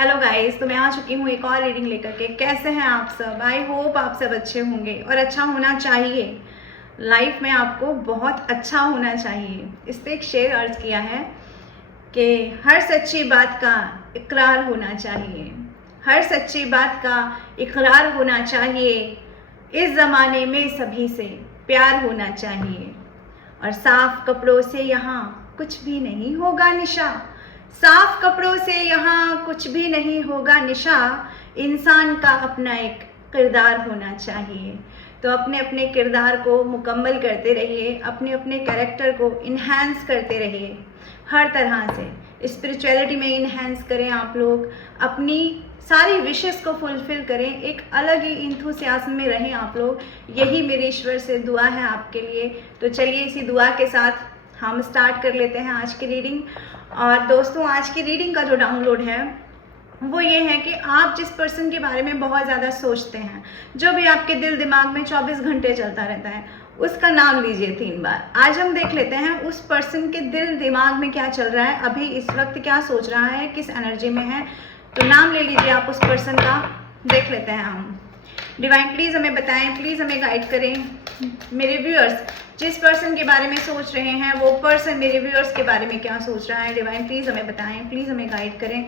Hello guys, तो मैं आ चुकी हूँ एक और रीडिंग लेकर के। कैसे हैं आप सब? आई होप आप सब अच्छे होंगे और अच्छा होना चाहिए। लाइफ में आपको बहुत अच्छा होना चाहिए। इस पर एक शेर अर्ज किया है कि हर सच्ची बात का इकरार होना चाहिए, हर सच्ची बात का इकरार होना चाहिए। इस ज़माने में सभी से प्यार होना चाहिए और साफ कपड़ों से यहाँ कुछ भी नहीं होगा निशा। साफ कपड़ों से यहाँ कुछ भी नहीं होगा निशा। इंसान का अपना एक किरदार होना चाहिए। तो अपने अपने किरदार को मुकम्मल करते रहिए, अपने अपने कैरेक्टर को इन्हांस करते रहिए। हर तरह से स्पिरिचुअलिटी में इन्हांस करें आप लोग, अपनी सारी विशेस को फुलफिल करें, एक अलग ही इंथुसियाज्म में रहें आप लोग। यही मेरे ईश्वर से दुआ है आपके लिए। तो चलिए इसी दुआ के साथ हम स्टार्ट कर लेते हैं आज की रीडिंग। और दोस्तों, आज की रीडिंग का जो डाउनलोड है वो ये है कि आप जिस पर्सन के बारे में बहुत ज़्यादा सोचते हैं, जो भी आपके दिल दिमाग में 24 घंटे चलता रहता है, उसका नाम लीजिए 3 बार। आज हम देख लेते हैं उस पर्सन के दिल दिमाग में क्या चल रहा है, अभी इस वक्त क्या सोच रहा है, किस एनर्जी में है। तो नाम ले लीजिए आप उस पर्सन का। देख लेते हैं हम। डिवाइन प्लीज़ हमें बताएं, प्लीज़ हमें गाइड करें। मेरे व्यूअर्स जिस पर्सन के बारे में सोच रहे हैं वो पर्सन मेरे व्यूअर्स के बारे में क्या सोच रहा है। डिवाइन प्लीज़ हमें बताएं, प्लीज़ हमें गाइड करें,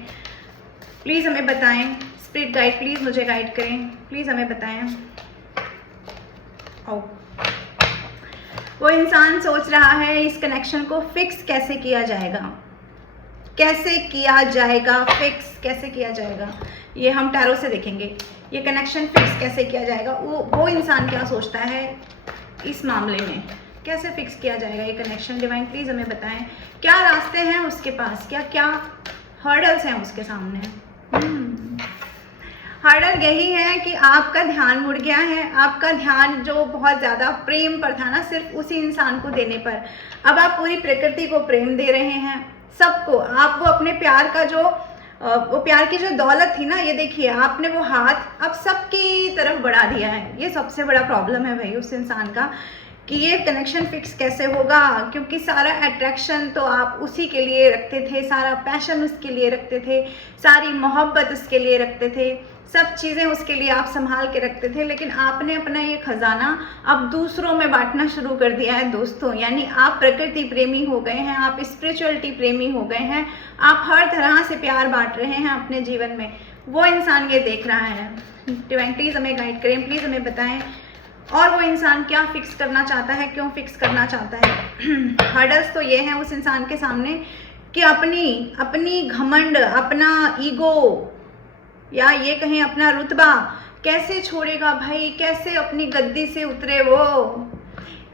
प्लीज़ हमें बताएं। स्पिरिट गाइड प्लीज़ मुझे गाइड करें, प्लीज़ हमें बताएं। ओ, वो इंसान सोच रहा है इस कनेक्शन को फिक्स कैसे किया जाएगा, कैसे किया जाएगा, फिक्स कैसे किया जाएगा। ये हम टैरो से देखेंगे। ये कनेक्शन फिक्स कैसे किया जाएगा, वो इंसान क्या सोचता है इस मामले में, कैसे फिक्स किया जाएगा ये कनेक्शन। डिवाइन प्लीज़ हमें बताएं, क्या रास्ते हैं उसके पास, क्या क्या हर्डल्स हैं उसके सामने। हर्डल यही है कि आपका ध्यान मुड़ गया है। आपका ध्यान जो बहुत ज़्यादा प्रेम पर था ना, सिर्फ उसी इंसान को देने पर, अब आप पूरी प्रकृति को प्रेम दे रहे हैं, सबको। आप वो अपने प्यार का जो वो प्यार की जो दौलत थी ना, ये देखिए आपने वो हाथ अब सबकी तरफ बढ़ा दिया है। ये सबसे बड़ा प्रॉब्लम है भाई उस इंसान का कि ये कनेक्शन फिक्स कैसे होगा, क्योंकि सारा अट्रैक्शन तो आप उसी के लिए रखते थे, सारा पैशन उसके लिए रखते थे, सारी मोहब्बत उसके लिए रखते थे, सब चीज़ें उसके लिए आप संभाल के रखते थे। लेकिन आपने अपना ये खजाना अब दूसरों में बांटना शुरू कर दिया है दोस्तों। यानी आप प्रकृति प्रेमी हो गए हैं, आप स्पिरिचुअलिटी प्रेमी हो गए हैं, आप हर तरह से प्यार बांट रहे हैं अपने जीवन में। वो इंसान ये देख रहा है। डिवाइन प्लीज़ हमें गाइड करें, प्लीज़ हमें बताएं। और वो इंसान क्या फिक्स करना चाहता है, क्यों फिक्स करना चाहता है। हर्डल्स तो ये हैं उस इंसान के सामने कि अपनी घमंड, अपना ईगो, या ये कहें अपना रुतबा कैसे छोड़ेगा भाई, कैसे अपनी गद्दी से उतरे, वो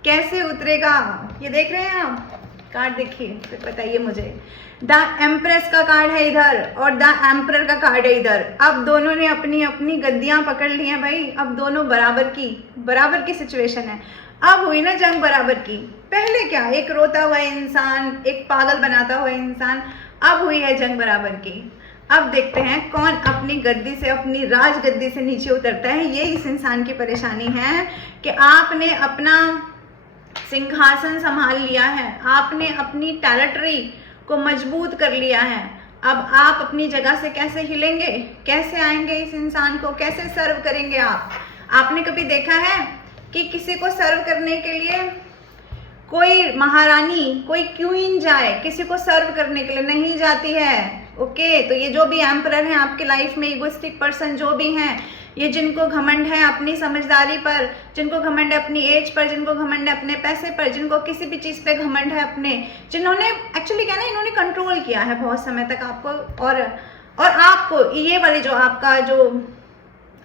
कैसे उतरेगा। ये देख रहे हैं आप कार्ड, देखिए फिर बताइए मुझे। द एम्प्रेस का कार्ड है इधर और द एम्परर का कार्ड है इधर। अब दोनों ने अपनी अपनी गद्दियां पकड़ ली हैं भाई। अब दोनों बराबर की सिचुएशन है। अब हुई ना जंग बराबर की। पहले क्या, एक रोता हुआ इंसान, एक पागल बनाता हुआ इंसान, अब हुई है जंग बराबर की। अब देखते हैं कौन अपनी गद्दी से, अपनी राज गद्दी से नीचे उतरता है। ये इस इंसान की परेशानी है कि आपने अपना सिंहासन संभाल लिया है, आपने अपनी टेरिटरी को मजबूत कर लिया है। अब आप अपनी जगह से कैसे हिलेंगे, कैसे आएंगे इस इंसान को, कैसे सर्व करेंगे आप। आपने कभी देखा है कि किसी को सर्व करने के लिए कोई महारानी, कोई क्वीन जाए किसी को सर्व करने के लिए? नहीं जाती है। ओके, तो ये जो भी एम्परर हैं आपके लाइफ में, इगोइस्टिक पर्सन जो भी हैं, ये जिनको घमंड है अपनी समझदारी पर, जिनको घमंड है अपनी एज पर, जिनको घमंड है अपने पैसे पर, जिनको किसी भी चीज़ पे घमंड है अपने, जिन्होंने एक्चुअली क्या ना, इन्होंने कंट्रोल किया है बहुत समय तक आपको। और आपको ये वाली जो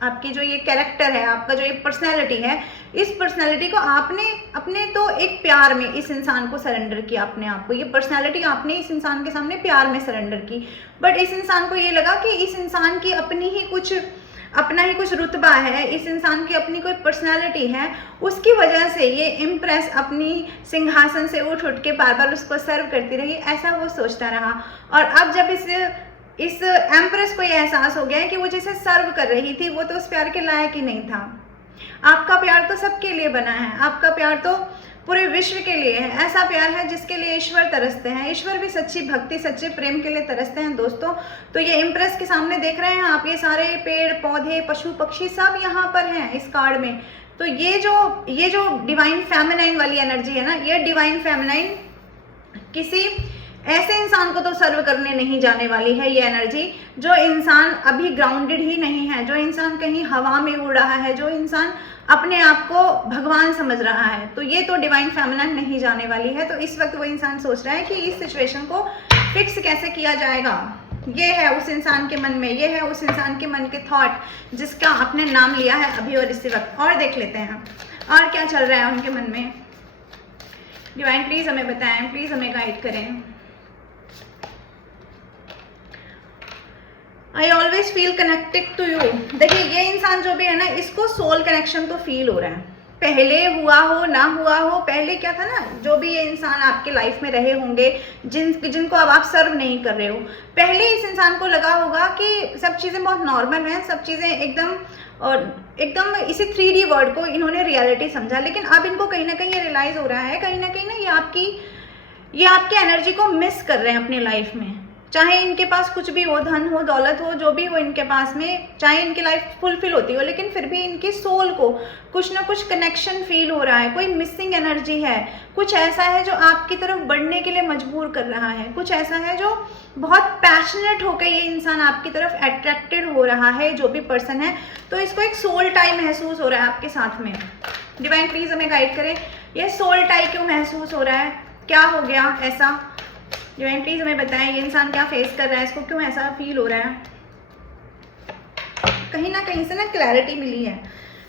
आपकी जो ये कैरेक्टर है, आपका जो ये पर्सनैलिटी है, इस पर्सनैलिटी को आपने अपने तो एक प्यार में इस इंसान को सरेंडर किया अपने आप को। ये पर्सनैलिटी आपने इस इंसान के सामने प्यार में सरेंडर की। बट इस इंसान को ये लगा कि इस इंसान की अपना ही कुछ रुतबा है, इस इंसान की अपनी कोई पर्सनैलिटी है, उसकी वजह से ये इम्प्रेस अपनी सिंहासन से उठ के बार बार उसको सर्व करती रही, ऐसा वो सोचता रहा। और अब जब इस एम्प्रेस को ये एहसास हो गया है कि वो जिसे सर्व कर रही थी वो तो उस प्यार के लायक ही नहीं था। आपका प्यार तो सबके लिए बना है, आपका प्यार तो पूरे विश्व के लिए है। ऐसा प्यार है जिसके लिए ईश्वर तरसते हैं। ईश्वर भी सच्ची भक्ति, सच्चे प्रेम के लिए तरसते हैं दोस्तों। तो ये इम्प्रेस के सामने देख रहे हैं आप, ये सारे पेड़ पौधे पशु पक्षी सब यहाँ पर हैं इस कार्ड में। तो ये जो डिवाइन फेमिनाइन वाली एनर्जी है ना, ये डिवाइन फेमिनाइन किसी ऐसे इंसान को तो सर्व करने नहीं जाने वाली है। ये एनर्जी जो इंसान अभी ग्राउंडेड ही नहीं है, जो इंसान कहीं हवा में उड़ रहा है, जो इंसान अपने आप को भगवान समझ रहा है, तो ये तो डिवाइन फेमिनाइन नहीं जाने वाली है। तो इस वक्त वो इंसान सोच रहा है कि इस सिचुएशन को फिक्स कैसे किया जाएगा। ये है उस इंसान के मन में, ये है उस इंसान के मन के थॉट जिसका आपने नाम लिया है अभी और इसी वक्त। और देख लेते हैं और क्या चल रहा है उनके मन में। डिवाइन प्लीज हमें बताएं, प्लीज हमें गाइड करें। I always feel connected to you. देखिए ये इंसान जो भी है ना, इसको सोल कनेक्शन तो फील हो रहा है। पहले हुआ हो ना हुआ हो, पहले क्या था ना, जो भी ये इंसान आपके लाइफ में रहे होंगे, जिनको अब आप सर्व नहीं कर रहे हो, पहले इस इंसान को लगा होगा कि सब चीज़ें बहुत नॉर्मल हैं, सब चीज़ें एकदम इसी 3D वर्ड को इन्होंने रियलिटी समझा। लेकिन अब इनको कहीं ना कहीं ये रियलाइज हो रहा है, कहीं ना ये आपकी एनर्जी को मिस कर रहे हैं अपनी लाइफ में। चाहे इनके पास कुछ भी हो, धन हो, दौलत हो, जो भी हो इनके पास में, चाहे इनकी लाइफ फुलफिल होती हो, लेकिन फिर भी इनकी सोल को कुछ ना कुछ कनेक्शन फील हो रहा है, कोई मिसिंग एनर्जी है, कुछ ऐसा है जो आपकी तरफ बढ़ने के लिए मजबूर कर रहा है, कुछ ऐसा है जो बहुत पैशनेट होकर ये इंसान आपकी तरफ अट्रैक्टेड हो रहा है, जो भी पर्सन है। तो इसको एक सोल टाई महसूस हो रहा है आपके साथ में। डिवाइन प्लीज हमें गाइड करें, ये सोल टाई क्यों महसूस हो रहा है, क्या हो गया ऐसा। डिवाइन प्लीज हमें बताएं ये इंसान क्या फेस कर रहा है, इसको क्यों ऐसा फील हो रहा है। कहीं ना कहीं से ना क्लैरिटी मिली है।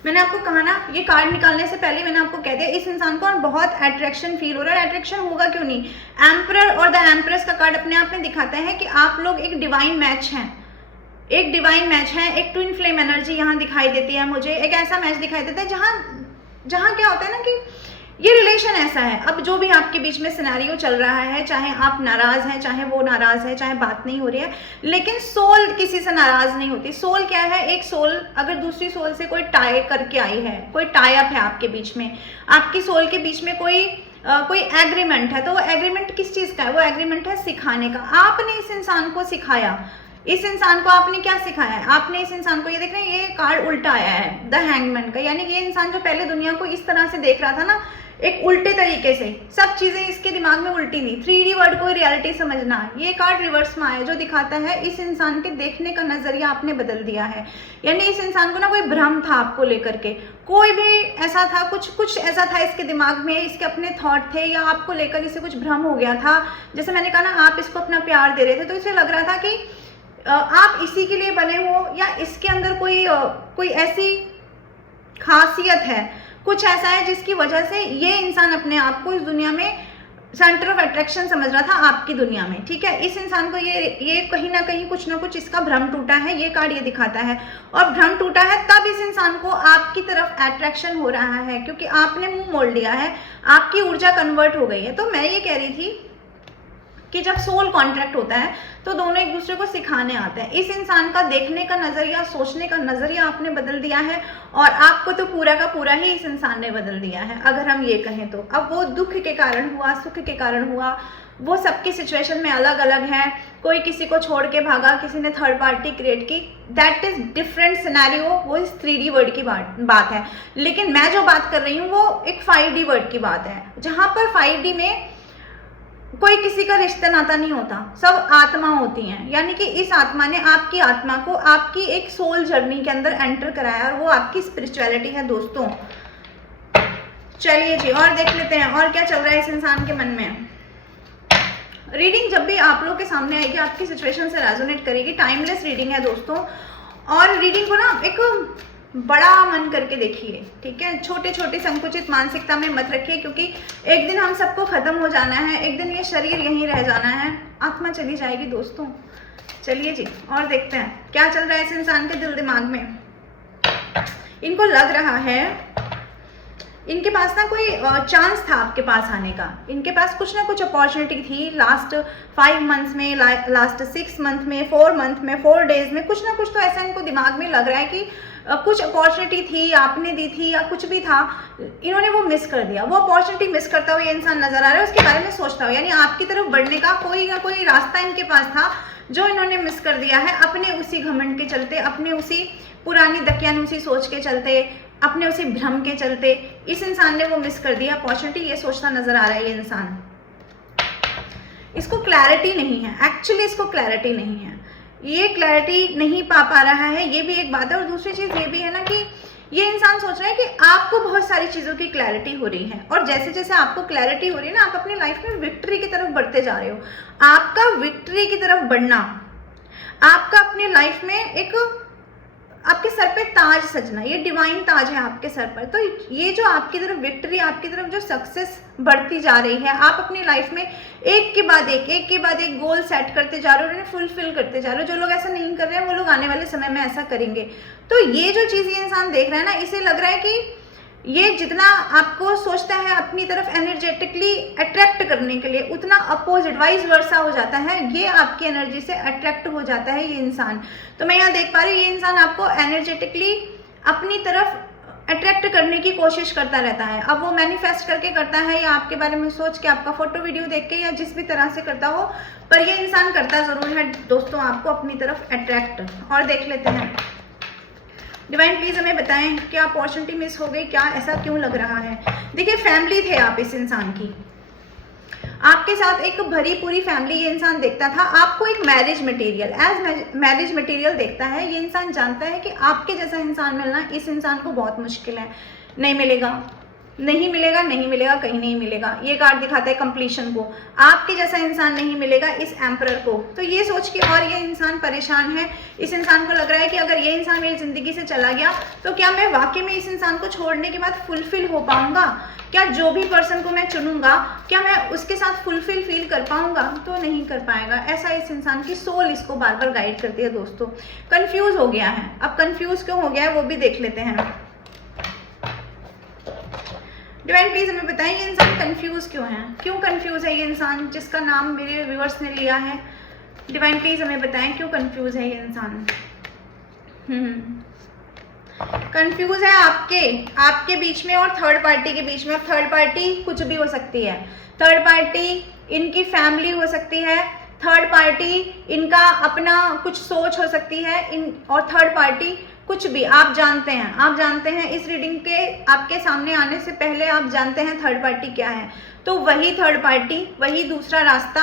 मैंने आपको कहा ना, ये कार्ड निकालने से पहले मैंने आपको कह दिया इस इंसान को बहुत अट्रैक्शन फील हो रहा है। अट्रैक्शन होगा क्यों नहीं, एम्परर और द एम्प्रेस का कार्ड अपने आप में दिखाता है कि आप लोग एक डिवाइन मैच हैं, एक डिवाइन मैच है। एक ट्विन फ्लेम एनर्जी यहाँ दिखाई देती है मुझे, एक ऐसा मैच दिखाई देता है जहाँ क्या होता है ना कि ये रिलेशन ऐसा है। अब जो भी आपके बीच में सिनेरियो चल रहा है, चाहे आप नाराज हैं, चाहे वो नाराज है, चाहे बात नहीं हो रही है, लेकिन सोल किसी से नाराज नहीं होती। सोल क्या है, एक सोल अगर दूसरी सोल से कोई टाई करके आई है, कोई टाई अप है आपके बीच में, आपकी सोल के बीच में कोई एग्रीमेंट है, तो वो एग्रीमेंट किस चीज़ का है, वो एग्रीमेंट है सिखाने का। आपने इस इंसान को सिखाया, इस इंसान को आपने क्या सिखाया है, आपने इस इंसान को, ये देख रहे हैं ये कार्ड उल्टा आया है द हैंगमैन का, यानी ये इंसान जो पहले दुनिया को इस तरह से देख रहा था ना, एक उल्टे तरीके से, सब चीजें इसके दिमाग में उल्टी नहीं, 3D वर्ड को रियलिटी समझना। ये कार्ड रिवर्स में आया जो दिखाता है इस इंसान के देखने का नजरिया आपने बदल दिया है। यानी इस इंसान को ना कोई भ्रम था आपको लेकर के, कोई भी ऐसा था, कुछ ऐसा था इसके दिमाग में, इसके अपने थॉट थे, या आपको लेकर इसे कुछ भ्रम हो गया था। जैसे मैंने कहा ना, आप इसको अपना प्यार दे रहे थे तो इसे लग रहा था कि आप इसी के लिए बने हो, या इसके अंदर कोई ऐसी खासियत है, कुछ ऐसा है जिसकी वजह से ये इंसान अपने आप को इस दुनिया में सेंटर ऑफ अट्रैक्शन समझ रहा था आपकी दुनिया में। ठीक है, इस इंसान को ये कहीं ना कहीं कुछ ना कुछ इसका भ्रम टूटा है, ये कार्ड ये दिखाता है। और भ्रम टूटा है तब इस इंसान को आपकी तरफ अट्रैक्शन हो रहा है, क्योंकि आपने मुंह मोड़ लिया है, आपकी ऊर्जा कन्वर्ट हो गई है। तो मैं ये कह रही थी कि जब सोल कॉन्ट्रैक्ट होता है तो दोनों एक दूसरे को सिखाने आते हैं। इस इंसान का देखने का नजरिया, सोचने का नजरिया आपने बदल दिया है, और आपको तो पूरा का पूरा ही इस इंसान ने बदल दिया है, अगर हम ये कहें तो। अब वो दुख के कारण हुआ, सुख के कारण हुआ, वो सबकी सिचुएशन में अलग अलग है। कोई किसी को छोड़ के भागा, किसी ने थर्ड पार्टी क्रिएट की, दैट इज डिफरेंट सिनेरियो, वो इस 3D वर्ड की बात है। लेकिन मैं जो बात कर रही हूँ वो एक 5D वर्ड की बात है, जहाँ पर 5D में कोई किसी का रिश्ता नाता नहीं होता, सब आत्मा होती हैं। यानी कि इस आत्मा ने आपकी आत्मा को आपकी एक सोल जर्नी के अंदर एंटर कराया, और वो आपकी स्पिरिचुअलिटी है दोस्तों। चलिए जी, और देख लेते हैं और क्या चल रहा है इस इंसान के मन में। रीडिंग जब भी आप लोग के सामने आएगी, आपकी सिचुएशन से रेजोनेट करेगी। टाइमलेस रीडिंग है दोस्तों, और रीडिंग को ना एक बड़ा मन करके देखिए, ठीक है। छोटे छोटे संकुचित मानसिकता में मत रखिए, क्योंकि एक दिन हम सबको खत्म हो जाना है, एक दिन ये शरीर यहीं रह जाना है, आत्मा चली जाएगी दोस्तों। चलिए जी, और देखते हैं क्या चल रहा है इस इंसान के दिल दिमाग में। इनको लग रहा है इनके पास ना कोई चांस था आपके पास आने का, इनके पास कुछ ना कुछ अपॉर्चुनिटी थी लास्ट 5 मंथ्स में, लास्ट 6 मंथ में, 4 मंथ में, 4 डेज में, कुछ ना कुछ तो ऐसा इनको दिमाग में लग रहा है कि कुछ अपॉर्चुनिटी थी आपने दी थी या कुछ भी था, इन्होंने वो मिस कर दिया। वो अपॉर्चुनिटी मिस करता हुआ ये इंसान नजर आ रहा है, उसके बारे में सोचता हुआ, यानी आपकी तरफ बढ़ने का कोई ना कोई रास्ता इनके पास था जो इन्होंने मिस कर दिया है अपने उसी घमंड के चलते, अपने उसी पुरानी दकियानूसी सोच के चलते, अपने उसी भ्रम के चलते इस इंसान ने वो मिस कर दिया अपॉर्चुनिटी। ये सोचता नजर आ रहा है ये इंसान। इसको क्लैरिटी नहीं है, एक्चुअली इसको क्लैरिटी नहीं है, ये क्लैरिटी नहीं पा रहा है, ये भी एक बात है। और दूसरी चीज ये भी है ना कि ये इंसान सोच रहा है कि आपको बहुत सारी चीजों की क्लैरिटी हो रही है, और जैसे जैसे आपको क्लैरिटी हो रही है ना, आप अपनी लाइफ में विक्ट्री की तरफ बढ़ते जा रहे हो। आपका विक्ट्री की तरफ बढ़ना, आपका अपनी लाइफ में एक आपके सर पे ताज सजना, ये डिवाइन ताज है आपके सर पर। तो ये जो आपकी तरफ विक्ट्री, आपकी तरफ जो सक्सेस बढ़ती जा रही है, आप अपनी लाइफ में एक के बाद एक गोल सेट करते जा रहे हो, उन्हें फुलफिल करते जा रहे हो। जो लोग ऐसा नहीं कर रहे हैं वो लोग आने वाले समय में ऐसा करेंगे। तो ये जो चीज़ ये इंसान देख रहा है ना, इसे लग रहा है कि ये जितना आपको सोचता है अपनी तरफ एनर्जेटिकली अट्रैक्ट करने के लिए, उतना अपोजिट वाइस वर्सा हो जाता है, ये आपकी एनर्जी से अट्रैक्ट हो जाता है ये इंसान। तो मैं यहाँ देख पा रही हूँ ये इंसान आपको एनर्जेटिकली अपनी तरफ अट्रैक्ट करने की कोशिश करता रहता है। अब वो मैनिफेस्ट करके करता है या आपके बारे में सोच के, आपका फोटो वीडियो देख के, या जिस भी तरह से करता हो, पर ये इंसान करता जरूर है दोस्तों आपको अपनी तरफ अट्रैक्ट। और देख लेते हैं डिवाइन प्लीज हमें बताएं क्या अपॉर्चुनिटी मिस हो गई, क्या ऐसा क्यों लग रहा है। देखिए फैमिली थे आप इस इंसान की, आपके साथ एक भरी पूरी फैमिली ये इंसान देखता था, आपको एक marriage material as marriage material देखता है। ये इंसान जानता है कि आपके जैसा इंसान मिलना इस इंसान को बहुत मुश्किल है, नहीं मिलेगा, नहीं मिलेगा, नहीं मिलेगा, कहीं नहीं मिलेगा। ये कार्ड दिखाता है कंप्लीशन को, आपके जैसा इंसान नहीं मिलेगा इस एम्परर को। तो ये सोच के और ये इंसान परेशान है। इस इंसान को लग रहा है कि अगर ये इंसान मेरी जिंदगी से चला गया तो क्या मैं वाकई में इस इंसान को छोड़ने के बाद फुलफिल हो पाऊंगा, क्या जो भी पर्सन को मैं चुनूंगा क्या मैं उसके साथ फुलफिल फील कर पाऊंगा, तो नहीं कर पाएगा। ऐसा इस इंसान की सोल इसको बार बार गाइड करती है दोस्तों। कंफ्यूज हो गया है। अब कंफ्यूज क्यों हो गया है वो भी देख लेते हैं। डिवाइन प्लीज हमें बताएं ये इंसान कंफ्यूज क्यों है, क्यों कंफ्यूज है ये इंसान जिसका नाम मेरे व्यूअर्स ने लिया है। डिवाइन प्लीज हमें बताएं क्यों कंफ्यूज है ये इंसान। कंफ्यूज है आपके बीच में और थर्ड पार्टी के बीच में। अब थर्ड पार्टी कुछ भी हो सकती है, थर्ड पार्टी इनकी फैमिली हो सकती है, थर्ड पार्टी इनका अपना कुछ सोच हो सकती है, और थर्ड पार्टी कुछ भी। आप जानते हैं इस रीडिंग के आपके सामने आने से पहले आप जानते हैं थर्ड पार्टी क्या है। तो वही थर्ड पार्टी, वही दूसरा रास्ता,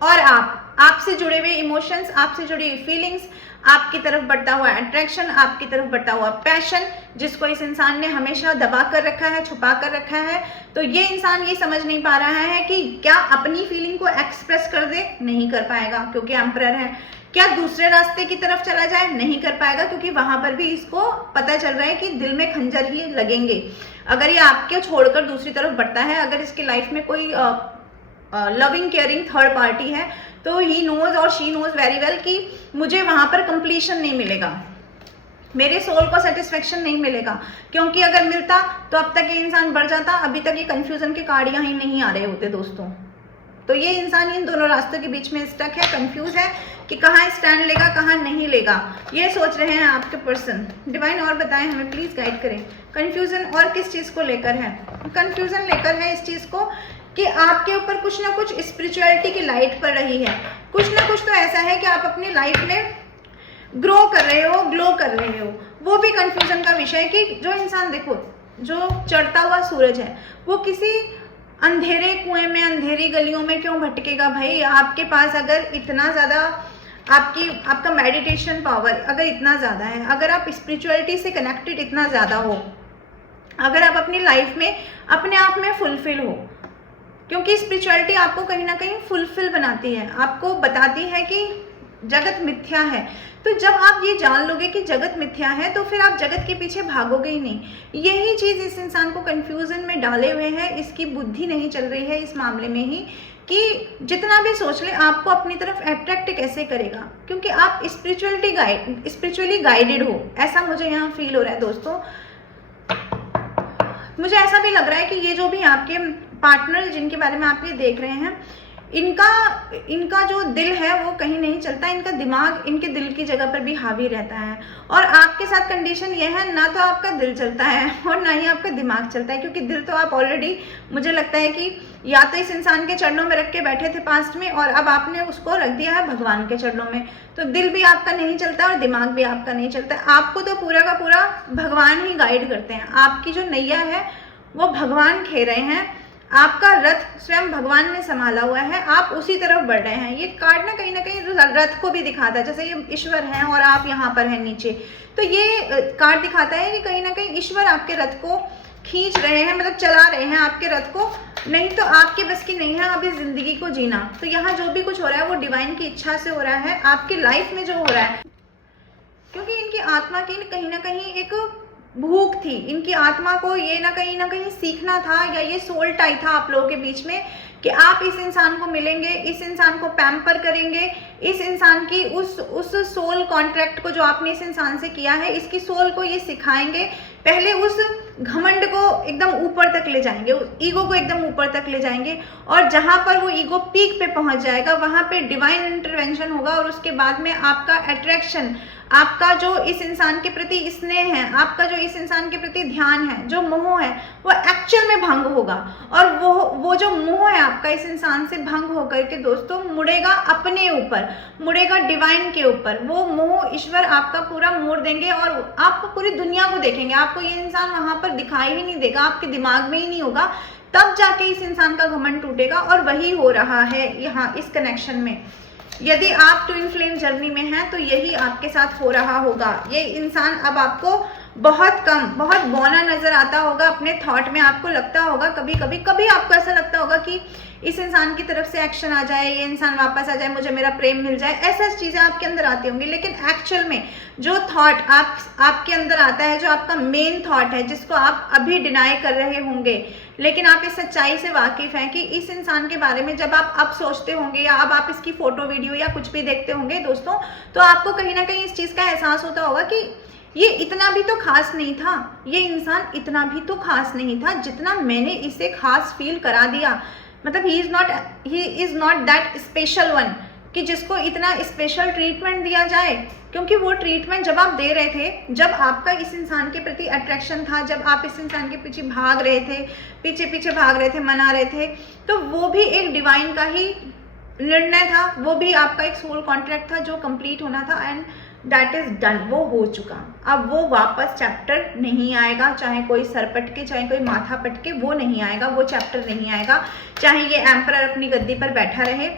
और आपसे जुड़े हुए इमोशंस, आपसे जुड़ी हुई फीलिंग्स, आपकी तरफ बढ़ता हुआ अट्रैक्शन, आपकी तरफ बढ़ता हुआ पैशन, जिसको इस इंसान ने हमेशा दबा कर रखा है, छुपा कर रखा है। तो ये इंसान ये समझ नहीं पा रहा है कि क्या अपनी फीलिंग को एक्सप्रेस कर दे, नहीं कर पाएगा क्योंकि एम्परर है। क्या दूसरे रास्ते की तरफ चला जाए, नहीं कर पाएगा क्योंकि वहां पर भी इसको पता चल रहा है कि दिल में खंजर ही लगेंगे। अगर ये आपके छोड़कर दूसरी तरफ बढ़ता है, अगर इसकी लाइफ में कोई लविंग केयरिंग थर्ड पार्टी है, तो ही नोज और शी नोज वेरी वेल कि मुझे वहां पर कंप्लीशन नहीं मिलेगा, मेरे सोल को सेटिस्फेक्शन नहीं मिलेगा। क्योंकि अगर मिलता तो अब तक ये इंसान बढ़ जाता, अभी तक ये कंफ्यूजन के कार्ड यहाँ ही नहीं आ रहे होते दोस्तों। तो ये इंसान इन दोनों रास्तों के बीच में स्टक है, कंफ्यूज है कि कहाँ स्टैंड लेगा, कहाँ नहीं लेगा, ये सोच रहे हैं आपके पर्सन। डिवाइन और बताएं हमें प्लीज, गाइड करें। कंफ्यूजन और किस चीज को लेकर है? कंफ्यूजन लेकर है इस चीज को कि आपके ऊपर कुछ ना कुछ स्पिरिचुअलिटी की लाइट पड़ रही है, कुछ ना कुछ तो ऐसा है कि आप अपनी लाइफ में ग्रो कर रहे हो, ग्लो कर रहे हो। वो भी कंफ्यूजन का विषय है कि जो इंसान देखो, जो चढ़ता हुआ सूरज है वो किसी अंधेरे कुएं में, अंधेरी गलियों में क्यों भटकेगा भाई। आपके पास अगर इतना ज़्यादा आपका मेडिटेशन पावर अगर इतना ज़्यादा है, अगर आप स्पिरिचुअलिटी से कनेक्टेड इतना ज़्यादा हो, अगर आप अपनी लाइफ में अपने आप में फुलफिल हो, क्योंकि स्पिरिचुअलिटी आपको कहीं ना कहीं फुलफिल बनाती है, आपको बताती है कि जगत मिथ्या है। तो जब आप ये जान लोगे कि जगत मिथ्या है तो फिर आप जगत के पीछे भागोगे ही नहीं। यही चीज़ इस इंसान को कंफ्यूजन में डाले हुए है, इसकी बुद्धि नहीं चल रही है इस मामले में ही कि जितना भी सोच ले आपको अपनी तरफ अट्रैक्ट कैसे करेगा, क्योंकि आप स्पिरिचुअली गाइडेड हो, ऐसा मुझे यहाँ फील हो रहा है दोस्तों। मुझे ऐसा भी लग रहा है कि ये जो भी आपके पार्टनर जिनके बारे में आप ये देख रहे हैं, इनका जो दिल है वो कहीं नहीं चलता, इनका दिमाग इनके दिल की जगह पर भी हावी रहता है। और आपके साथ कंडीशन ये है, ना तो आपका दिल चलता है और ना ही आपका दिमाग चलता है, क्योंकि दिल तो आप ऑलरेडी, मुझे लगता है कि या तो इस इंसान के चरणों में रख के बैठे थे पास्ट में, और अब आपने उसको रख दिया है भगवान के चरणों में। तो दिल भी आपका नहीं चलता और दिमाग भी आपका नहीं चलता। आपको तो पूरा का पूरा भगवान ही गाइड करते हैं। आपकी जो नैया है वो भगवान खे रहे हैं, आपका रथ स्वयं भगवान ने संभाला हुआ है, आप उसी तरफ बढ़ रहे हैं। ये कार्ड ना कहीं रथ को भी दिखाता है, जैसे ये ईश्वर हैं और आप यहाँ पर हैं नीचे, तो ये कार्ड दिखाता है कि कहीं ना कहीं ईश्वर आपके रथ को खींच रहे हैं, मतलब चला रहे हैं आपके रथ को, नहीं तो आपके बस की नहीं है अब इस जिंदगी को जीना। तो यहाँ जो भी कुछ हो रहा है वो डिवाइन की इच्छा से हो रहा है, आपकी लाइफ में जो हो रहा है, क्योंकि इनकी आत्मा की ना कहीं एक भूख थी, इनकी आत्मा को ये ना कहीं सीखना था, या ये सोल टाई था आप लोगों के बीच में कि आप इस इंसान को मिलेंगे, इस इंसान को पैम्पर करेंगे, इस इंसान की उस सोल कॉन्ट्रैक्ट को जो आपने इस इंसान से किया है, इसकी सोल को ये सिखाएंगे। पहले उस घमंड को एकदम ऊपर तक ले जाएंगे, उस ईगो को एकदम ऊपर तक ले जाएंगे, और जहां पर वो ईगो पीक पे पहुंच जाएगा वहां पे डिवाइन इंटरवेंशन होगा, और उसके बाद में आपका अट्रैक्शन, आपका जो इस इंसान के प्रति स्नेह है, आपका जो इस इंसान के प्रति ध्यान है, जो मोह है, वो एक्चुअल में भंग होगा। और वो जो मोह है आपका इस इंसान से भंग होकर के दोस्तों मुड़ेगा अपने ऊपर, मुड़ेगा डिवाइन के ऊपर। वो मोह ईश्वर आपका पूरा मोड़ देंगे और आप पूरी दुनिया को देखेंगे, आपको ये इंसान वहां पर दिखाई ही नहीं देगा, आपके दिमाग में ही नहीं होगा, तब जाके इस इंसान का घमंड टूटेगा। और वही हो रहा है यहाँ इस कनेक्शन में। यदि आप ट्विन फ्लेम जर्नी में हैं तो यही आपके साथ हो रहा होगा। ये इंसान अब आपको बहुत कम, बहुत बौना नजर आता होगा अपने थॉट में। आपको लगता होगा कभी आपको ऐसा लगता होगा कि इस इंसान की तरफ से एक्शन आ जाए, ये इंसान वापस आ जाए, मुझे मेरा प्रेम मिल जाए, ऐसा चीजें आपके अंदर आती होंगी। लेकिन एक्चुअल में जो थॉट आपके अंदर आता है, जो आपका मेन थॉट है, जिसको आप अभी डिनाई कर रहे होंगे, लेकिन आप इस सच्चाई से वाकिफ हैं कि इस इंसान के बारे में जब आप अब सोचते होंगे या अब आप इसकी फोटो वीडियो या कुछ भी देखते होंगे दोस्तों, तो आपको कहीं ना कहीं इस चीज का एहसास होता होगा कि ये इतना भी तो खास नहीं था, ये इंसान इतना भी तो खास नहीं था जितना मैंने इसे खास फील करा दिया। मतलब he is not that special one कि जिसको इतना स्पेशल ट्रीटमेंट दिया जाए। क्योंकि वो ट्रीटमेंट जब आप दे रहे थे, जब आपका इस इंसान के प्रति अट्रैक्शन था, जब आप इस इंसान के पीछे भाग रहे थे, पीछे भाग रहे थे, मना रहे थे, तो वो भी एक डिवाइन का ही निर्णय था, वो भी आपका एक सोल कॉन्ट्रैक्ट था जो कंप्लीट होना था, एंड दैट इज डन, वो हो चुका। अब वो वापस चैप्टर नहीं आएगा, चाहे कोई सर पटके, चाहे कोई माथा पटके, वो नहीं आएगा, वो चैप्टर नहीं आएगा। चाहे ये एम्परर अपनी गद्दी पर बैठा रहे,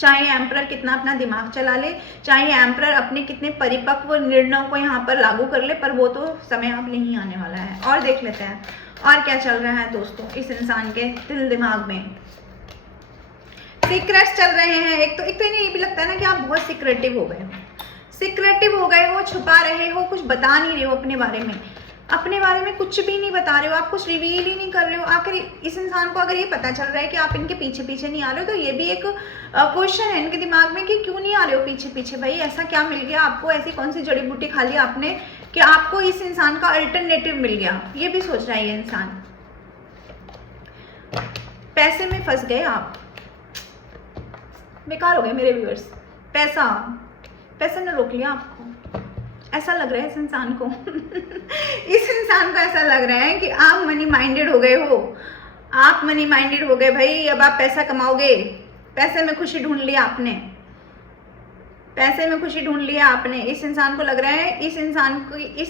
चाहे एम्परर कितना अपना दिमाग चला ले, चाहे एम्परर अपने कितने परिपक्व निर्णयों को यहाँ पर लागू कर ले, पर वो तो समय अब नहीं आने वाला है। और देख लेते हैं और क्या चल रहा है दोस्तों इस इंसान के दिल दिमाग में। सीक्रेट्स चल रहे हैं। एक तो इन्हें ये भी लगता है ना कि आप बहुत सीक्रेटिव हो गए हो, छुपा रहे हो, कुछ बता नहीं रहे हो अपने बारे में कुछ भी नहीं बता रहे हो, आप कुछ रिवील ही नहीं कर रहे हो। आखिर इस इंसान को अगर ये पता चल रहा है कि आप इनके पीछे नहीं आ रहे हो, तो ये भी एक क्वेश्चन है इनके दिमाग में कि क्यों नहीं आ रहे हो पीछे। भाई ऐसा क्या मिल गया आपको, ऐसी कौन सी जड़ी बूटी खा ली आपने कि आपको इस इंसान का अल्टरनेटिव मिल गया, ये भी सोच रहा है ये इंसान। पैसे में फंस गए आप, बेकार हो गए मेरे व्यूअर्स। पैसा ने रोक लिया आपको, ऐसा लग रहा है इस इंसान को इस इंसान को ऐसा लग रहा है कि आप मनी माइंडेड हो गए हो, आप मनी माइंडेड हो गए भाई। अब आप पैसा कमाओगे, पैसे में खुशी ढूंढ लिया आपने, पैसे में खुशी ढूंढ लिया आपने। इस इंसान को लग रहा है इस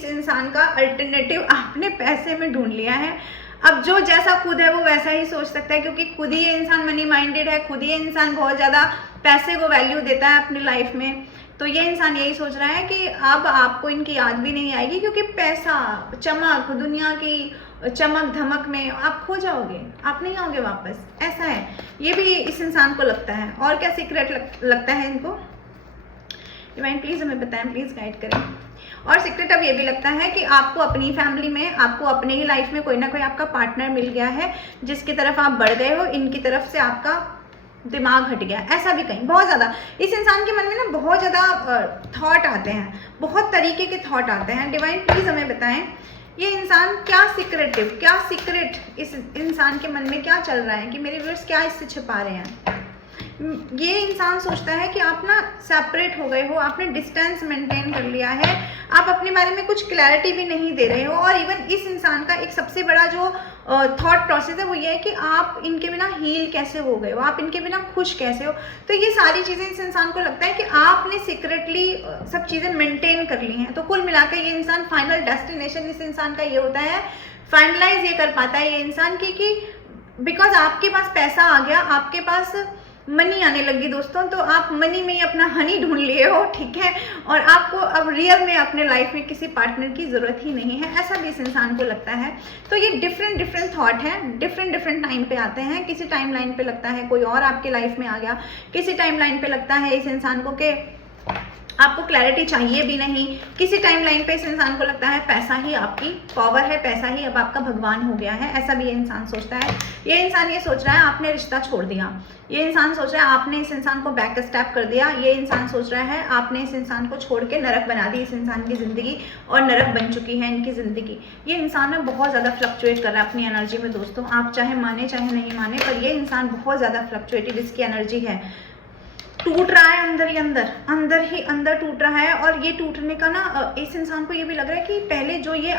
इंसान का अल्टरनेटिव आपने पैसे में ढूंढ लिया है। अब जो जैसा खुद है वो वैसा ही सोच सकता है, क्योंकि खुद ही ये इंसान मनी माइंडेड है, खुद ही ये इंसान बहुत ज़्यादा पैसे को वैल्यू देता है अपनी लाइफ में। तो ये इंसान यही सोच रहा है कि अब आपको इनकी याद भी नहीं आएगी, क्योंकि पैसा, चमक, दुनिया की चमक धमक में आप खो जाओगे, आप नहीं आओगे वापस, ऐसा है। ये भी इस इंसान को लगता है। और क्या सीक्रेट लगता है इनको, डिवाइन प्लीज हमें बताएं, प्लीज गाइड करें। और सीक्रेट अब ये भी लगता है कि आपको अपनी फैमिली में, आपको अपने ही लाइफ में कोई ना कोई आपका पार्टनर मिल गया है जिसकी तरफ आप बढ़ गए हो, इनकी तरफ से आपका दिमाग हट गया, ऐसा भी कहीं। बहुत ज़्यादा इस इंसान के मन में ना बहुत ज़्यादा थॉट आते हैं, बहुत तरीके के थॉट आते हैं। डिवाइन प्लीज हमें बताएं ये इंसान क्या सीक्रेट इस इंसान के मन में क्या चल रहा है, कि मेरे व्यूअर्स क्या इससे छिपा रहे हैं। ये इंसान सोचता है कि आप ना सेपरेट हो गए हो, आपने डिस्टेंस मेंटेन कर लिया है, आप अपने बारे में कुछ क्लैरिटी भी नहीं दे रहे हो। और इवन इस इंसान का एक सबसे बड़ा जो थॉट प्रोसेस है वो ये है कि आप इनके बिना हील कैसे हो गए हो, आप इनके बिना खुश कैसे हो। तो ये सारी चीज़ें इस इंसान को लगता है कि आपने सीक्रेटली सब चीज़ें मेंटेन कर ली हैं। तो कुल मिलाकर ये इंसान, फाइनल डेस्टिनेशन इस इंसान का ये होता है, फाइनलाइज ये कर पाता है ये इंसान कि बिकॉज आपके पास पैसा आ गया, आपके पास मनी आने लगी दोस्तों, तो आप मनी में ही अपना हनी ढूंढ लिए हो, ठीक है, और आपको अब रियल में अपने लाइफ में किसी पार्टनर की ज़रूरत ही नहीं है, ऐसा भी इस इंसान को लगता है। तो ये डिफरेंट थॉट हैं, डिफरेंट टाइम पे आते हैं। किसी टाइम लाइन पे लगता है कोई और आपके लाइफ में आ गया, किसी टाइम लाइन पे लगता है इस इंसान को कि आपको क्लैरिटी चाहिए भी नहीं, किसी टाइम लाइन पे इस इंसान को लगता है पैसा ही आपकी पावर है, पैसा ही अब आपका भगवान हो गया है, ऐसा भी ये इंसान सोचता है। ये इंसान ये सोच रहा है आपने रिश्ता छोड़ दिया, ये इंसान सोच रहा है आपने इस इंसान को बैक स्टेप कर दिया, ये इंसान सोच रहा है आपने इस इंसान को छोड़ के नरक बना दी इस इंसान की ज़िंदगी, और नरक बन चुकी है इनकी ज़िंदगी। ये इंसान ना बहुत ज़्यादा फ्लक्चुएट कर रहा है अपनी एनर्जी में दोस्तों, आप चाहे माने चाहे नहीं माने, पर ये इंसान बहुत ज़्यादा फ्लक्चुएटेड इसकी एनर्जी है, टूट रहा है अंदर ही अंदर टूट रहा है। और ये टूटने का ना इस इंसान को ये भी लग रहा है कि पहले जो ये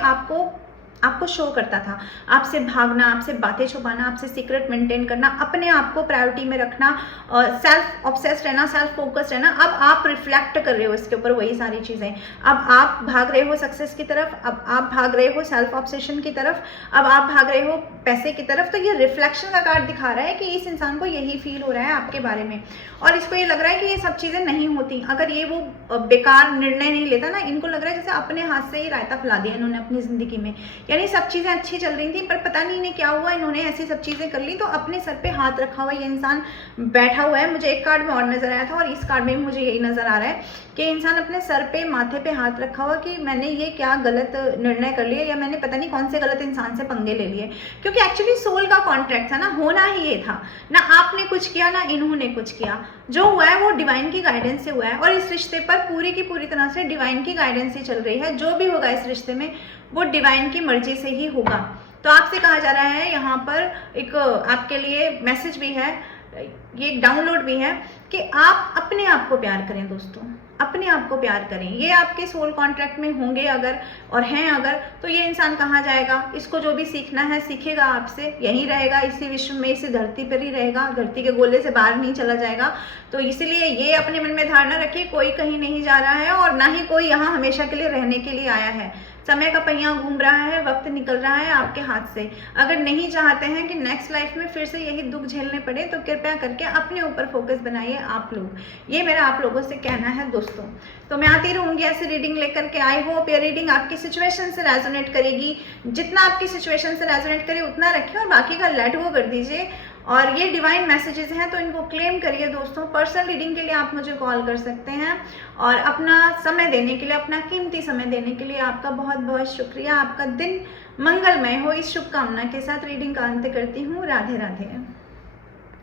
आपको शो करता था, आपसे भागना, आपसे बातें छुपाना, आपसे सीक्रेट मेंटेन करना, अपने आप को प्रायोरिटी में रखना, सेल्फ ऑब्सेस्ड रहना, सेल्फ फोकस्ड रहना, अब आप रिफ्लेक्ट कर रहे हो इसके ऊपर वही सारी चीज़ें। अब आप भाग रहे हो सक्सेस की तरफ, अब आप भाग रहे हो सेल्फ ऑब्सेशन की तरफ, अब आप भाग रहे हो पैसे की तरफ। तो ये रिफ्लेक्शन का कार्ड दिखा रहा है कि इस इंसान को यही फील हो रहा है आपके बारे में, और इसको ये लग रहा है कि ये सब चीज़ें नहीं होती अगर ये वो बेकार निर्णय नहीं लेता ना। इनको लग रहा है जैसे अपने हाथ से ही रायता फैला दिया इन्होंने अपनी ज़िंदगी में, यानी सब चीज़ें अच्छी चल रही थी पर पता नहीं इन्हें क्या हुआ, इन्होंने ऐसी सब चीज़ें कर ली। तो अपने सर पे हाथ रखा हुआ ये इंसान बैठा हुआ है। मुझे एक कार्ड में और नज़र आया था और इस कार्ड में भी मुझे यही नज़र आ रहा है कि इंसान अपने सर पे, माथे पे हाथ रखा हुआ कि मैंने ये क्या गलत निर्णय कर लिया, या मैंने पता नहीं कौन से गलत इंसान से पंगे ले लिए। क्योंकि एक्चुअली सोल का कॉन्ट्रैक्ट था ना, होना ही ये था ना, आपने कुछ किया ना इन्होंने कुछ किया, जो हुआ है वो डिवाइन की गाइडेंस से हुआ है। और इस रिश्ते पर पूरी की पूरी तरह से डिवाइन की गाइडेंस ही चल रही है। जो भी होगा इस रिश्ते में वो डिवाइन की मर्जी से ही होगा। तो आपसे कहा जा रहा है यहाँ पर, एक आपके लिए मैसेज भी है, ये एक डाउनलोड भी है कि आप अपने आप को प्यार करें दोस्तों, अपने आप को प्यार करें। ये आपके सोल कॉन्ट्रैक्ट में होंगे अगर, और हैं अगर, तो ये इंसान कहाँ जाएगा, इसको जो भी सीखना है सीखेगा आपसे, यहीं रहेगा इसी विश्व में, इसी धरती पर ही रहेगा, धरती के गोले से बाहर नहीं चला जाएगा। तो इसीलिए ये अपने मन में धारणा रखिए, कोई कहीं नहीं जा रहा है और ना ही कोई यहाँ हमेशा के लिए रहने के लिए आया है। समय का पहिया घूम रहा है, वक्त निकल रहा है आपके हाथ से। अगर नहीं चाहते हैं कि नेक्स्ट लाइफ में फिर से यही दुख झेलने पड़े तो कृपया करके अपने ऊपर फोकस बनाइए आप लोग। ये मेरा आप लोगों से कहना है दोस्तों। तो मैं आती रहूँगी ऐसे रीडिंग लेकर के। आई होप ये रीडिंग आपकी सिचुएशन से रेजोनेट करेगी। जितना आपकी सिचुएशन से रेजोनेट करे उतना रखिए और बाकी का लेट गो कर दीजिए। और ये डिवाइन मैसेजेस हैं तो इनको क्लेम करिए दोस्तों। पर्सनल रीडिंग के लिए आप मुझे कॉल कर सकते हैं। और अपना समय देने के लिए, अपना कीमती समय देने के लिए आपका बहुत बहुत शुक्रिया। आपका दिन मंगलमय हो, इस शुभकामना के साथ रीडिंग का अंत करती हूँ। राधे राधे।